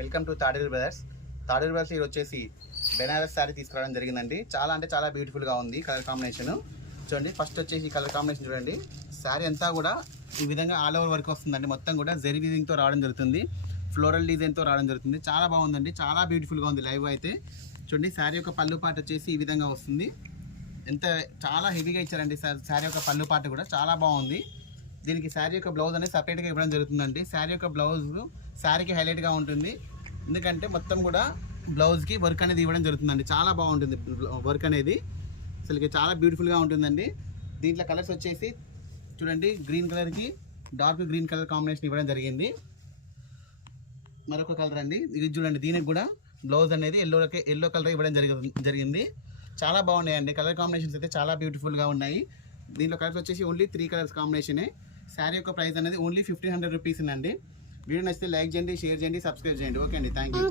Welcome to Taderu brothers. Taderu brothers ఇది వచ్చేసి బెనారస్ శారీ తీసుకురావడం జరిగిందండి. చాలా అంటే చాలా బ్యూటిఫుల్గా ఉంది కలర్ కాంబినేషన్. చూడండి, ఫస్ట్ వచ్చేసి కలర్ కాంబినేషన్ చూడండి. శారీ అంతా కూడా ఈ విధంగా ఆల్ ఓవర్ వర్క్ వస్తుందండి. మొత్తం కూడా జెరీ వీవింగ్తో రావడం జరుగుతుంది, ఫ్లోరల్ డిజైన్తో రావడం జరుగుతుంది. చాలా బాగుందండి, చాలా బ్యూటిఫుల్గా ఉంది లైవ్ అయితే. చూడండి, శారీ యొక్క పళ్ళు పాట వచ్చేసి ఈ విధంగా వస్తుంది. చాలా హెవీగా ఇచ్చారండి శారీ యొక్క పళ్ళు పాట కూడా చాలా బాగుంది. దీనికి శారీ యొక్క బ్లౌజ్ అనేది సపరేట్గా ఇవ్వడం జరుగుతుందండి. శారీ యొక్క బ్లౌజ్ శారీకి హైలైట్గా ఉంటుంది, ఎందుకంటే మొత్తం కూడా బ్లౌజ్కి వర్క్ అనేది ఇవ్వడం జరుగుతుందండి. చాలా బాగుంటుంది వర్క్ అనేది, అసలుకి చాలా బ్యూటిఫుల్గా ఉంటుందండి. దీంట్లో కలర్స్ వచ్చేసి చూడండి, గ్రీన్ కలర్కి డార్క్ గ్రీన్ కలర్ కాంబినేషన్ ఇవ్వడం జరిగింది. మరొక కలర్ అండి ఇది చూడండి, దీనికి కూడా బ్లౌజ్ అనేది ఎల్లో కలర్ ఇవ్వడం జరిగింది. చాలా బాగున్నాయండి కలర్ కాంబినేషన్స్ అయితే, చాలా బ్యూటిఫుల్గా ఉన్నాయి. దీంట్లో కలర్స్ వచ్చేసి ఓన్లీ 3 కలర్స్ కాంబినేషనే. శారీ యొక్క ప్రైస్ అనేది ఓన్లీ 1500 రూపీస్ అండి. వీడియో నచ్చితే లైక్ చేయండి, షేర్ చేయండి, సబ్స్క్రైబ్ చేయండి. ఓకే అండి, థ్యాంక్ యూ.